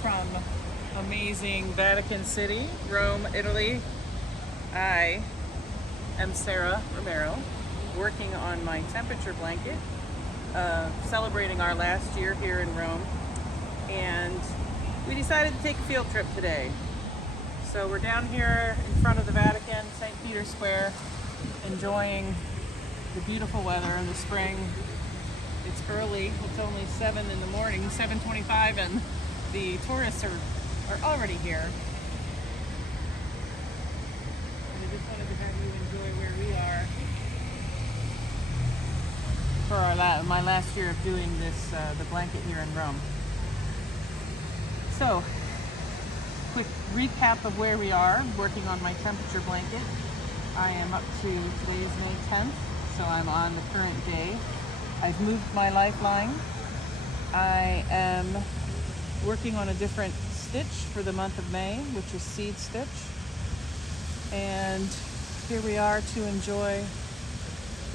from amazing Vatican City, Rome, Italy. I am Sarah Romero, working on my temperature blanket, celebrating our last year here in Rome, and we decided to take a field trip today. So we're down here in front of the Vatican, St. Peter's Square, enjoying the beautiful weather in the spring. It's early, it's only 7 in the morning, 7:25, and the tourists are already here. And I just wanted to have you enjoy where we are for my last year of doing this, the blanket here in Rome. So, quick recap of where we are, working on my temperature blanket. I am up to, today is May 10th, so I'm on the current day. I've moved my lifeline. I am working on a different stitch for the month of May, which is seed stitch. And here we are to enjoy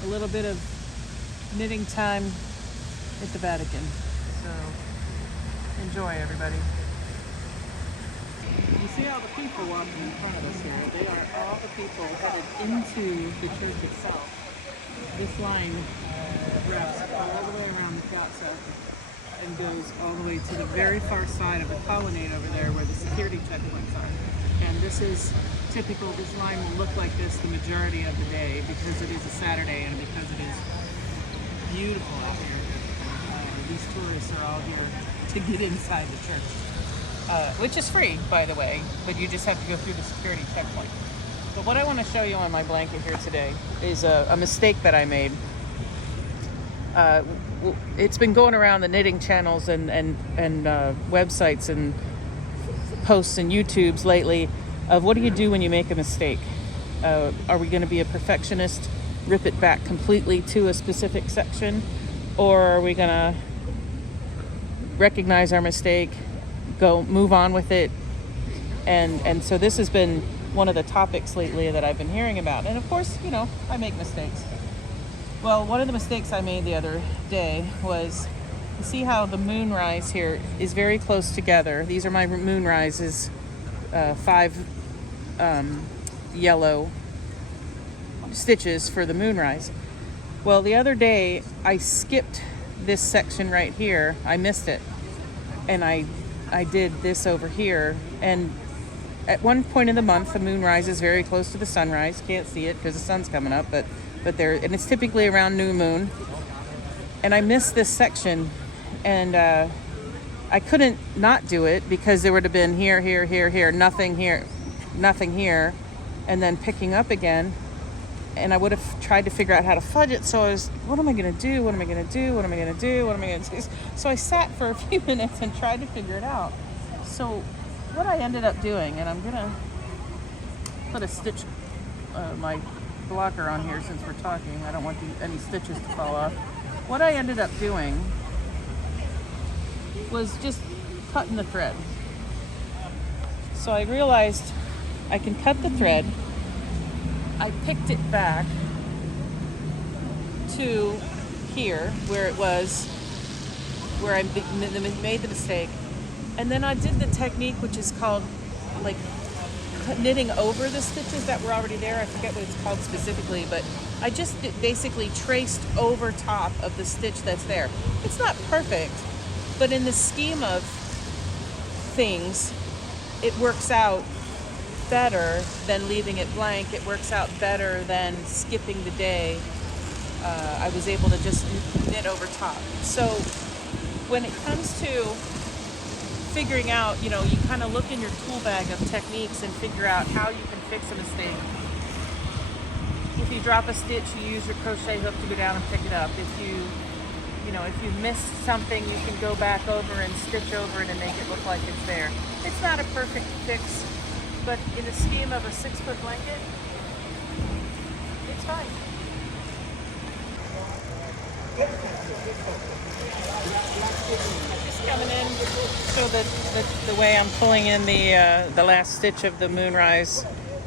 a little bit of knitting time at the Vatican. So enjoy, everybody. You see all the people walking in front of us here? They are all the people headed into the church itself. This line wraps all the way around the piazza and goes all the way to the very far side of the colonnade over there where the security checkpoints are. And this is typical. This line will look like this the majority of the day because it is a Saturday and because it is beautiful out here. These tourists are all here to get inside the church, which is free, by the way, but you just have to go through the security checkpoint. But what I want to show you on my blanket here today is a mistake that I made. It's been going around the knitting channels and websites and posts and YouTubes lately of what do you do when you make a mistake? Are we going to be a perfectionist, rip it back completely to a specific section, or are we going to recognize our mistake, move on with it? And so this has been one of the topics lately that I've been hearing about. And of course, you know, I make mistakes. Well, one of the mistakes I made the other day was, you see how the moonrise here is very close together. These are my moonrises, 5 yellow stitches for the moonrise. Well, the other day I skipped this section right here. I missed it. And I did this over here. And at one point in the month, the moonrise is very close to the sunrise. Can't see it because the sun's coming up, but there, and it's typically around new moon. And I missed this section, and I couldn't not do it because there would have been here, nothing here, and then picking up again. And I would have tried to figure out how to fudge it. So I was, what am I going to do? What am I going to do? What am I going to do? What am I going to do? So I sat for a few minutes and tried to figure it out. So what I ended up doing, and I'm going to put a stitch, my blocker on here since we're talking. I don't want any stitches to fall off. What I ended up doing was just cutting the thread. So I realized I can cut the thread. I picked it back to here where it was, where I made the mistake. And then I did the technique which is called like knitting over the stitches that were already there. I forget what it's called specifically, but I just basically traced over top of the stitch that's there. It's not perfect, but in the scheme of things, it works out better than leaving it blank. It works out better than skipping the day. I was able to just knit over top. So when it comes to figuring out, you know, you kind of look in your tool bag of techniques and figure out how you can fix a mistake. If you drop a stitch, you use your crochet hook to go down and pick it up. If you missed something, you can go back over and stitch over it and make it look like it's there. It's not a perfect fix, but in the scheme of a 6-foot blanket, it's fine. Just coming in, so the way I'm pulling in the last stitch of the moonrise,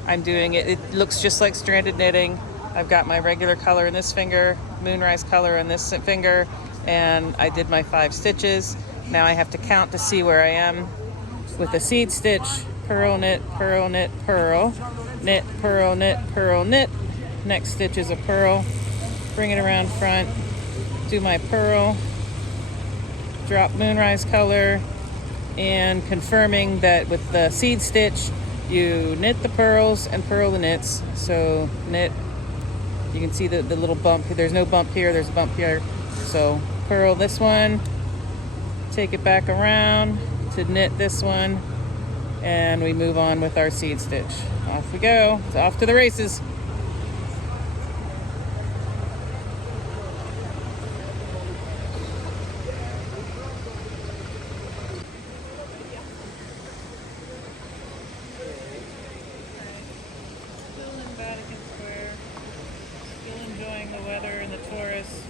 I'm doing it. It looks just like stranded knitting. I've got my regular color in this finger, moonrise color in this finger, and I did my 5 stitches. Now I have to count to see where I am. with a seed stitch, purl, knit, purl, knit, purl, knit, purl, knit, purl, knit. Next stitch is a purl, bring it around front, do my purl, drop moonrise color, and confirming that with the seed stitch you knit the purls and purl the knits. So knit, you can see the little bump. There's no bump here, there's a bump here. So purl this one, take it back around to knit this one, and we move on with our seed stitch. Off we go. It's off to the races. Still in Vatican Square. Still enjoying the weather and the tourists.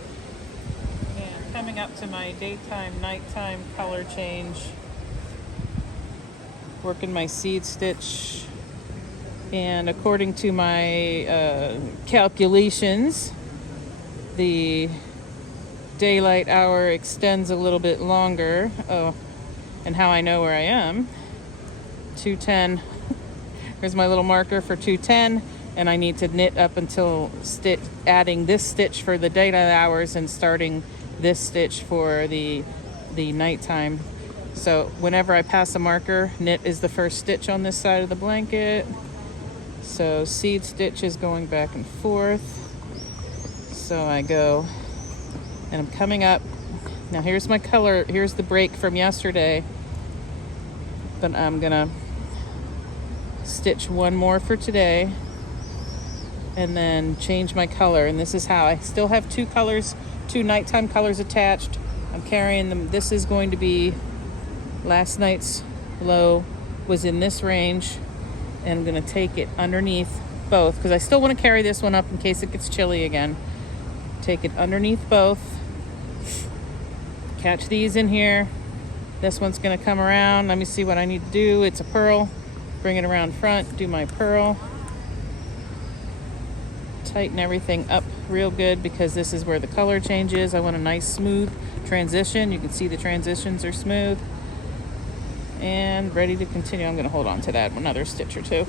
And coming up to my daytime, nighttime color change. Working my seed stitch, and according to my calculations, the daylight hour extends a little bit longer. Oh, and how I know where I am, 2:10. Here's my little marker for 2:10, and I need to knit up until adding this stitch for the daylight hours and starting this stitch for the nighttime. So whenever I pass a marker, knit is the first stitch on this side of the blanket. So seed stitch is going back and forth. So I go, and I'm coming up. Now here's my color, here's the break from yesterday. But I'm gonna stitch one more for today and then change my color. And this is how I still have two colors, two nighttime colors attached. I'm carrying them. This is going to be last night's low was in this range, and I'm going to take it underneath both because I still want to carry this one up in case it gets chilly again. Take it underneath both, catch these in here. This one's going to come around. Let me see what I need to do. It's a purl, bring it around front, do my purl, tighten everything up real good because this is where the color changes. I want a nice smooth transition. You can see the transitions are smooth. And ready to continue. I'm going to hold on to that another stitch or two.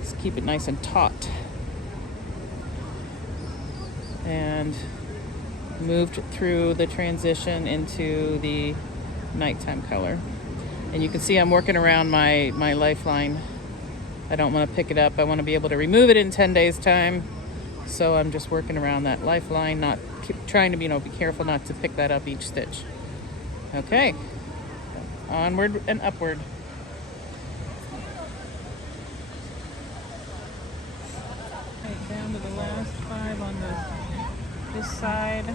Just keep it nice and taut. And moved through the transition into the nighttime color. And you can see I'm working around my lifeline. I don't want to pick it up. I want to be able to remove it in 10 days time. So I'm just working around that lifeline, not trying to be careful not to pick that up each stitch. Okay. Onward and upward. Right down to the last 5 on this side.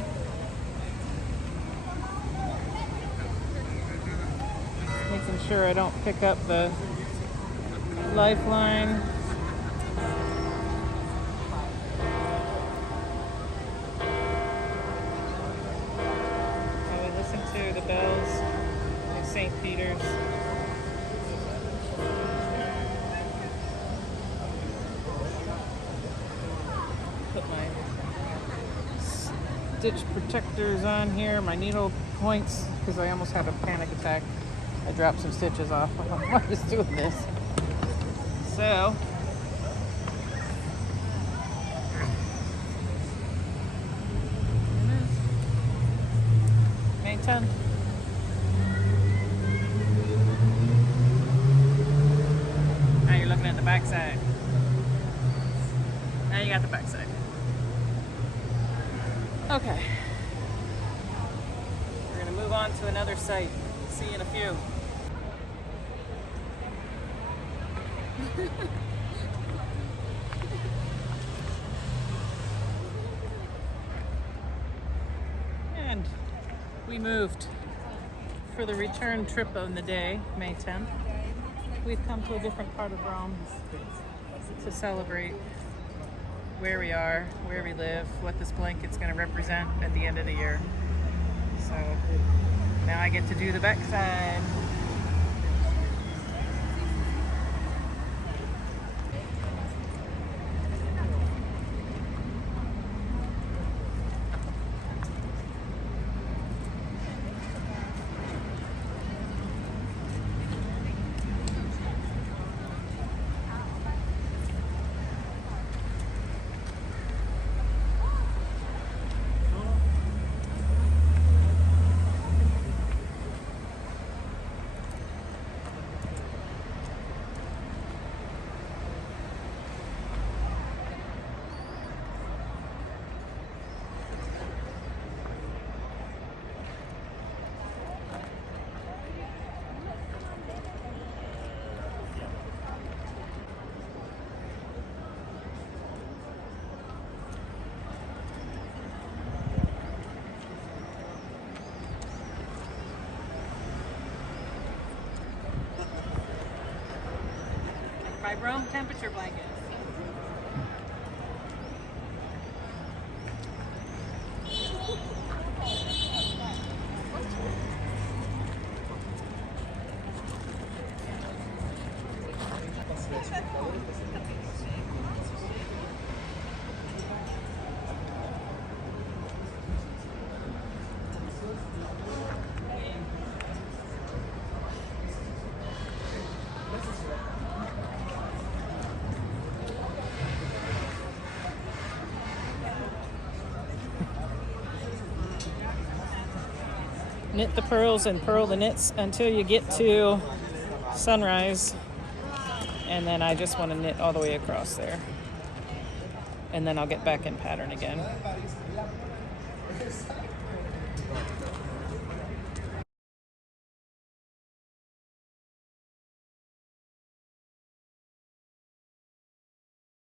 Making sure I don't pick up the lifeline. I listen to the bells. St. Peter's. Put my stitch protectors on here, my needle points, because I almost had a panic attack. I dropped some stitches off while I was doing this. So, May 10th. Looking at the back side. Now you got the back side. Okay. We're going to move on to another site. See you in a few. And we moved for the return trip on the day, May 10th. We've come to a different part of Rome to celebrate where we are, where we live, what this blanket's going to represent at the end of the year. So now I get to do the back side. by Rome temperature blankets. Knit the pearls and purl the knits until you get to sunrise. And then I just want to knit all the way across there. And then I'll get back in pattern again.